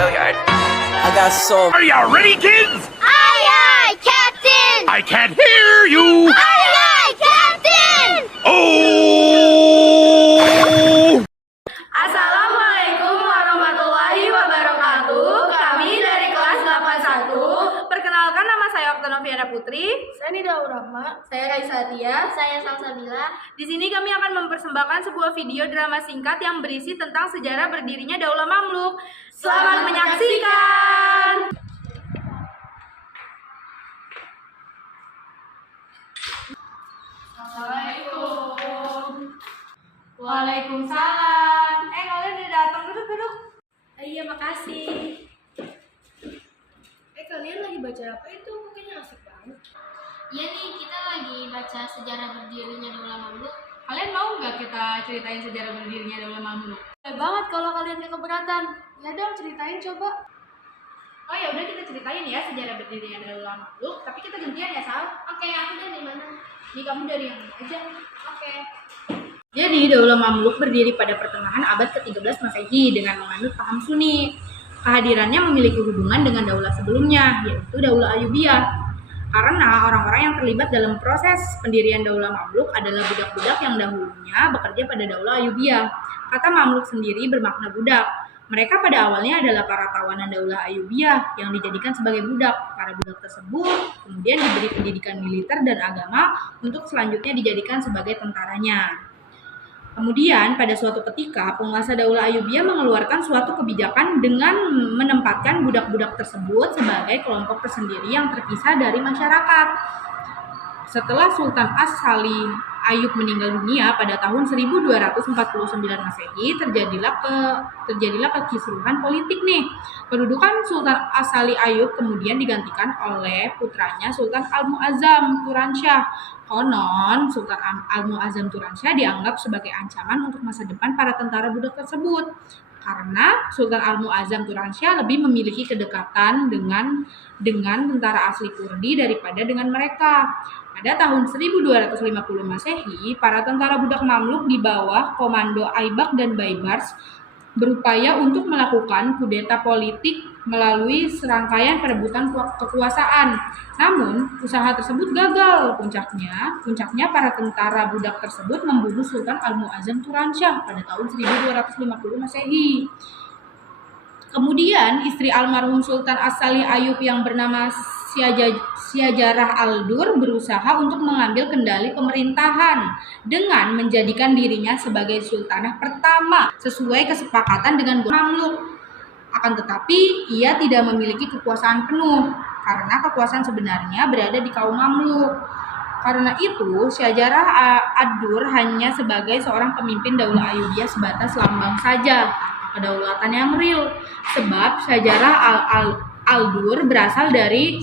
Gilliard. I got soul. Are you ready, kids? Aye, aye, Captain! I can't hear you. Aye, aye, Captain! Oh! Assalamualaikum warahmatullahi wabarakatuh. Kami dari kelas 81. Perkenalkan, nama saya Oktanoviana Putri. Saya Nida Urahma. Saya Raisa Tia. Saya Salsabila. Di sini kami akan mempersembahkan sebuah video drama singkat yang berisi tentang sejarah berdirinya Daulah Mamluk. Selamat menyaksikan. Assalamualaikum. Waalaikumsalam. Kalian udah datang, duduk. Iya, makasih. Kalian lagi baca apa itu? Bukunya asik banget. Iya nih, kita lagi baca sejarah berdirinya Daulah Mamluk. Kalian mau nggak kita ceritain sejarah berdirinya Daulah Mamluk? Boleh banget kalau kalian gak keberatan. Ya dong, ceritain coba. Oh ya udah, kita ceritain ya sejarah berdirinya Daulah Mamluk. Tapi kita gantian ya, Sal. Oke, aku dari mana? Nih, kamu dari yang ini aja. Oke. Jadi Daulah Mamluk berdiri pada pertengahan abad ke-13 Masehi dengan menganut paham Sunni. Kehadirannya memiliki hubungan dengan daulah sebelumnya, yaitu Daulah Ayyubiyah. Karena orang-orang yang terlibat dalam proses pendirian Daulah Mamluk adalah budak-budak yang dahulunya bekerja pada Daulah Ayyubiyah. Kata Mamluk sendiri bermakna budak. Mereka pada awalnya adalah para tawanan Daulah Ayyubiyah yang dijadikan sebagai budak. Para budak tersebut kemudian diberi pendidikan militer dan agama untuk selanjutnya dijadikan sebagai tentaranya. Kemudian pada suatu ketika penguasa Daulah Ayyubiyah mengeluarkan suatu kebijakan dengan menempatkan budak-budak tersebut sebagai kelompok tersendiri yang terpisah dari masyarakat. Setelah Sultan As-Salih Ayyub meninggal dunia pada tahun 1249 Masehi, terjadilah kekisruhan politik nih. Kedudukan Sultan As-Salih Ayyub kemudian digantikan oleh putranya Sultan Al-Mu'azzam Turansyah. Konon, Sultan Al-Mu'azzam Turansyah dianggap sebagai ancaman untuk masa depan para tentara budak tersebut. Karena Sultan Al-Mu'azzam Turansyah lebih memiliki kedekatan dengan tentara asli Kurdi daripada dengan mereka. Pada tahun 1250 Masehi, para tentara budak Mamluk di bawah komando Aibak dan Baibars berupaya untuk melakukan kudeta politik melalui serangkaian perebutan kekuasaan. Namun, usaha tersebut gagal. Puncaknya para tentara budak tersebut membunuh Sultan Al-Mu'azzam Turansyah pada tahun 1250 Masehi. Kemudian, istri almarhum Sultan As-Salih Ayyub yang bernama Syajarah Al-Dur berusaha untuk mengambil kendali pemerintahan dengan menjadikan dirinya sebagai sultanah pertama sesuai kesepakatan dengan Mamluk. Akan tetapi, ia tidak memiliki kekuasaan penuh karena kekuasaan sebenarnya berada di kaum Mamluk. Karena itu, Syajarah Ad-Dur hanya sebagai seorang pemimpin Daulah Ayyubiyah sebatas lambang saja, kedaulatan yang real. Sebab Syajarah Al-Dur berasal dari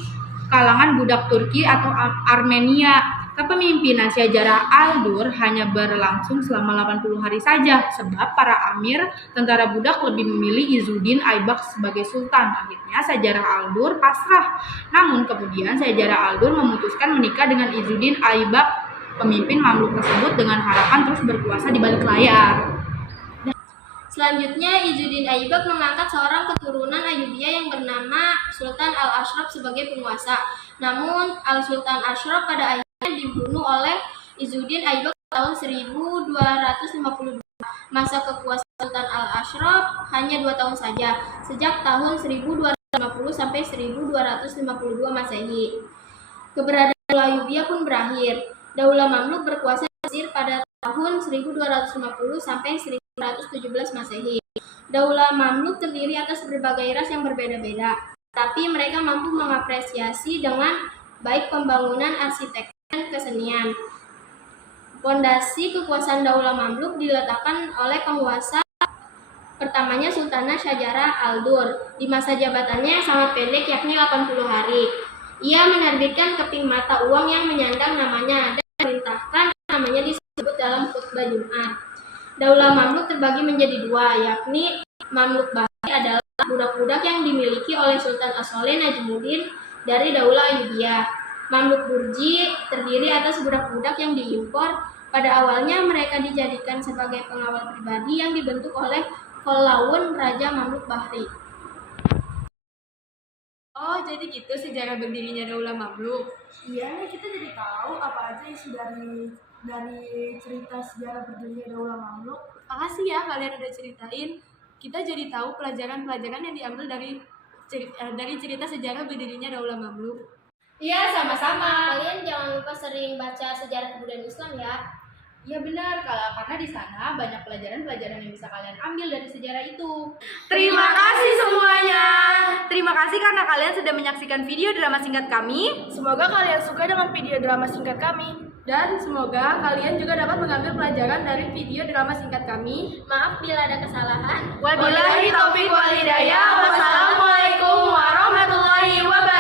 kalangan budak Turki atau Armenia. Kepemimpinan Syajarah Al-Dur hanya berlangsung selama 80 hari saja, sebab para amir tentara budak lebih memilih Izzuddin Aibak sebagai sultan. Akhirnya Syajarah Al-Dur pasrah. Namun kemudian Syajarah Al-Dur memutuskan menikah dengan Izzuddin Aibak, pemimpin Mamluk tersebut, dengan harapan terus berkuasa di balik layar. Selanjutnya, Izzuddin Aibak mengangkat seorang keturunan Ayyubiyah yang bernama Sultan Al-Ashraf sebagai penguasa. Namun, Al-Sultan Ashraf pada akhirnya dibunuh oleh Izzuddin Aibak tahun 1252. Masa kekuasaan Sultan Al-Ashraf hanya 2 tahun saja, sejak tahun 1250 sampai 1252 Masehi. Keberadaan Daulah Ayyubiyah pun berakhir. Daulah Mamluk berkuasa di Mesir pada tahun 1250 sampai 1217 Masehi. Daulah Mamluk terdiri atas berbagai ras yang berbeda-beda, tapi mereka mampu mengapresiasi dengan baik pembangunan arsitektur dan kesenian. Fondasi kekuasaan Daulah Mamluk diletakkan oleh penguasa pertamanya Sultanah Syajarah Al-Dur di masa jabatannya yang sangat pendek, yakni 80 hari. Ia menerbitkan keping mata uang yang menyandang namanya dan memerintahkan namanya disebut dalam khutbah Jumat. Daulah Mamluk terbagi menjadi dua, yakni Mamluk Bahri adalah budak-budak yang dimiliki oleh Sultan As-Soleh Najmuddin dari Daulah Ayyubiyah. Mamluk Burji terdiri atas budak-budak yang diimpor. Pada awalnya mereka dijadikan sebagai pengawal pribadi yang dibentuk oleh Kolaun Raja Mamluk Bahri. Oh, jadi gitu sejarah berdirinya Daulah Mamluk. Iya nih, kita jadi tahu apa aja isi dari cerita sejarah berdirinya Daulah Mamluk. Makasih ya kalian udah ceritain. Kita jadi tahu pelajaran-pelajaran yang diambil dari cerita sejarah berdirinya Daulah Mamluk. Iya, sama-sama. Kalian jangan lupa sering baca sejarah kebudayaan Islam ya. Iya benar, karena di sana banyak pelajaran-pelajaran yang bisa kalian ambil dari sejarah itu. Terima kasih semuanya. Terima kasih karena kalian sudah menyaksikan video drama singkat kami. Semoga kalian suka dengan video drama singkat kami. Dan semoga kalian juga dapat mengambil pelajaran dari video drama singkat kami. Maaf bila ada kesalahan. Wabillahi taufiq wal hidayah. Wassalamualaikum warahmatullahi wabarakatuh.